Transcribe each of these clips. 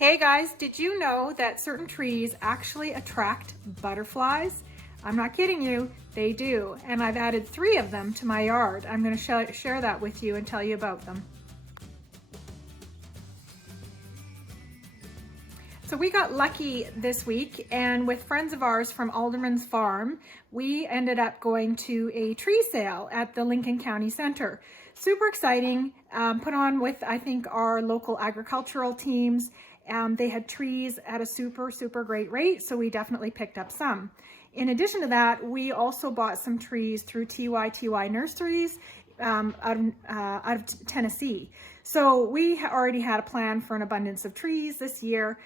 Hey guys, did you know that certain trees actually attract butterflies? I'm not kidding you, they do. And I've added 3 of them to my yard. I'm going to share that with you and tell you about them. So we got lucky this week, and with friends of ours from Alderman's Farm, we ended up going to a tree sale at the Lincoln County Center. Super exciting, put on with, I think, our local agricultural teams. They had trees at a super great rate, so we definitely picked up some. In addition to that, we also bought some trees through Ty Nurseries out of Tennessee. So we already had a plan for an abundance of trees this year,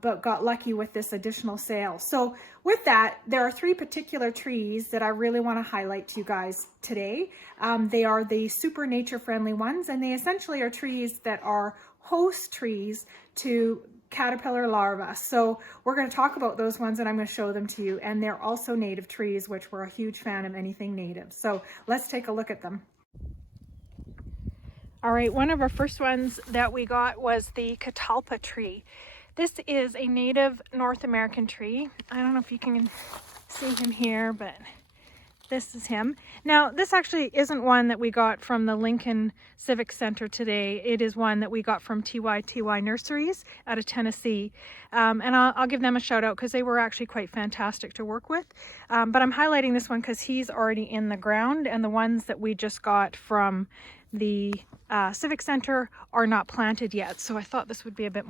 but got lucky with this additional sale. So with that, there are 3 particular trees that I really want to highlight to you guys today. They are the super nature friendly ones, and they essentially are trees that are host trees to caterpillar larvae. So we're going to talk about those ones, and I'm going to show them to you. And they're also native trees, which we're a huge fan of anything native. So let's take a look at them. All right, one of our first ones that we got was the Catalpa tree. This is a native North American tree. I don't know if you can see him here, but this is him. Now, this actually isn't one that we got from the Lincoln Civic Center today. It is one that we got from Ty Nurseries out of Tennessee. And I'll give them a shout out because they were actually quite fantastic to work with. But I'm highlighting this one because he's already in the ground, and the ones that we just got from the Civic Center are not planted yet. So I thought this would be a bit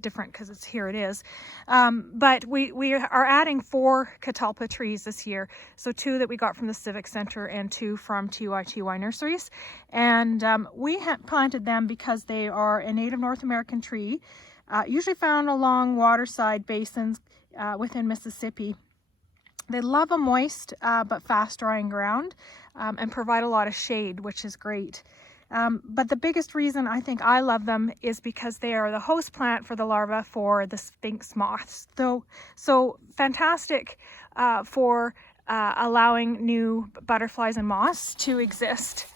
different because here it is. But we are adding 4 Catalpa trees this year. So 2 that we got from the Civic Center and 2 from Ty Nurseries. And we planted them because they are a native North American tree, usually found along waterside basins within Mississippi. They love a moist but fast drying ground and provide a lot of shade, which is great. But the biggest reason I think I love them is because they are the host plant for the larvae for the Sphinx moths. So fantastic for allowing new butterflies and moths to exist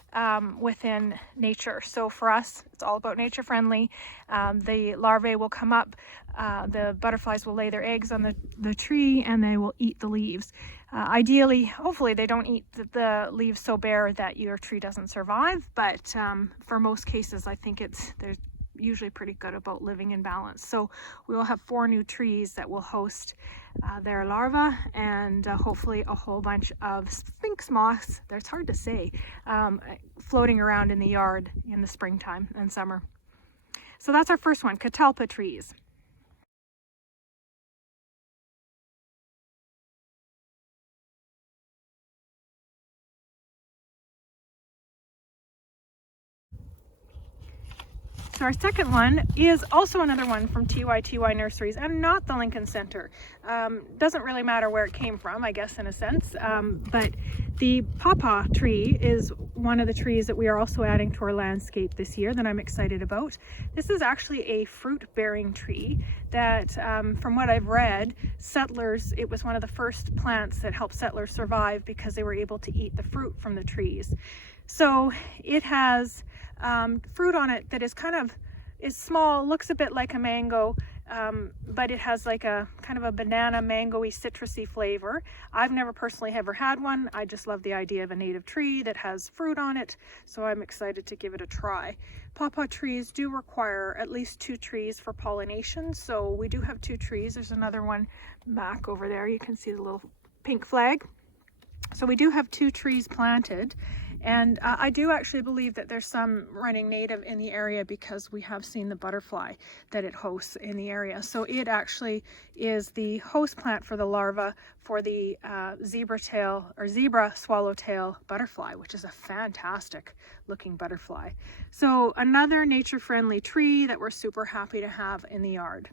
within nature. So for us, it's all about nature friendly. The larvae will come up, the butterflies will lay their eggs on the tree, and they will eat the leaves. Ideally, hopefully they don't eat the leaves so bare that your tree doesn't survive, but for most cases I think they're usually pretty good about living in balance. So we will have 4 new trees that will host their larvae, and hopefully a whole bunch of Sphinx moths, that's hard to say, floating around in the yard in the springtime and summer. So that's our first one, Catalpa trees. So our second one is also another one from Ty Nurseries, and not the Lincoln Center. Doesn't really matter where it came from, I guess, in a sense. But the Pawpaw tree is one of the trees that we are also adding to our landscape this year that I'm excited about. This is actually a fruit-bearing tree that, from what I've read, it was one of the first plants that helped settlers survive because they were able to eat the fruit from the trees. So it has fruit on it that is is small, looks a bit like a mango, but it has like a kind of a banana mango-y citrusy flavor. I've never personally ever had one. I just love the idea of a native tree that has fruit on it, so I'm excited to give it a try. Pawpaw trees do require at least 2 trees for pollination, so we do have 2 trees. There's another one back over there. You can see the little pink flag. So we do have 2 trees planted, and I do actually believe that there's some running native in the area because we have seen the butterfly that it hosts in the area. So it actually is the host plant for the larva for the zebra swallowtail butterfly, which is a fantastic looking butterfly. So another nature friendly tree that we're super happy to have in the yard.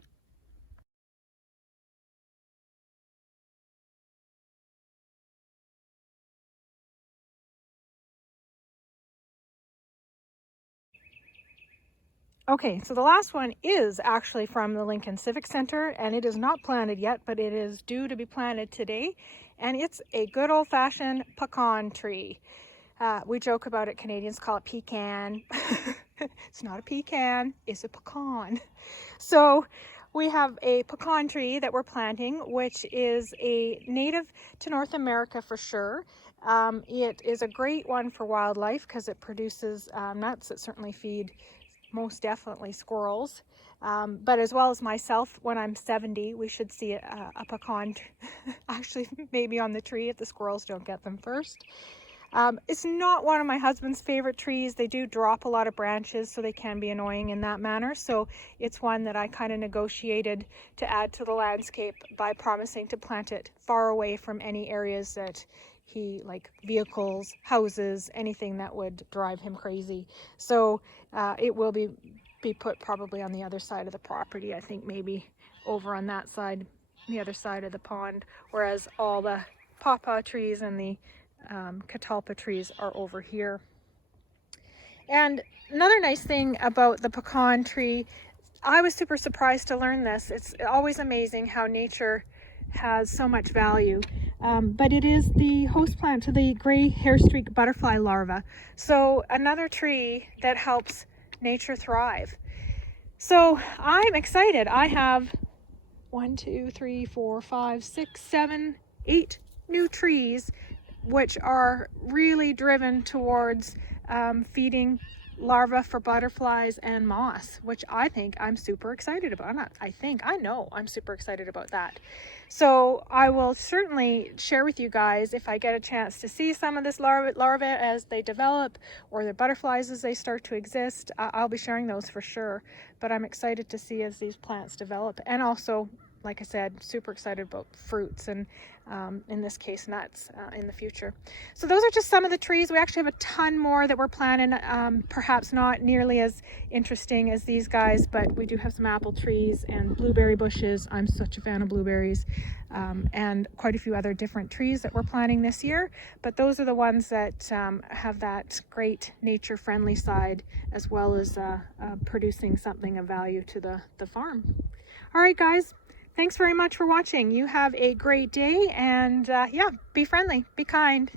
Okay, so the last one is actually from the Lincoln Civic Center, and it is not planted yet, but it is due to be planted today, and it's a good old-fashioned pecan tree. We joke about it, Canadians call it pecan. It's not a pecan, it's a pecan. So we have a pecan tree that we're planting, which is a native to North America for sure. It is a great one for wildlife because it produces nuts that certainly feed most definitely squirrels. But as well as myself, when I'm 70, we should see a pecan actually maybe on the tree if the squirrels don't get them first. It's not one of my husband's favorite trees. They do drop a lot of branches, so they can be annoying in that manner. So it's one that I kind of negotiated to add to the landscape by promising to plant it far away from any areas that he, like vehicles, houses, anything that would drive him crazy. So it will be put probably on the other side of the property. I think maybe over on that side, the other side of the pond, whereas all the pawpaw trees and the Catalpa trees are over here. And another nice thing about the pecan tree, I was super surprised to learn this. It's always amazing how nature has so much value. But it is the host plant to the gray hairstreak butterfly larva. So another tree that helps nature thrive. So I'm excited. I have 1, 2, 3, 4, 5, 6, 7, 8 new trees which are really driven towards feeding larvae for butterflies and moths, which I think I'm super excited about. I know I'm super excited about that. So I will certainly share with you guys if I get a chance to see some of this larvae as they develop, or the butterflies as they start to exist. I'll be sharing those for sure, but I'm excited to see as these plants develop. And also, like I said, super excited about fruits and in this case nuts in the future. So those are just some of the trees. We actually have a ton more that we're planting, perhaps not nearly as interesting as these guys, but we do have some apple trees and blueberry bushes. I'm such a fan of blueberries, and quite a few other different trees that we're planting this year. But those are the ones that have that great nature friendly side, as well as producing something of value to the farm. All right, guys. Thanks very much for watching. You have a great day, and yeah, be friendly, be kind.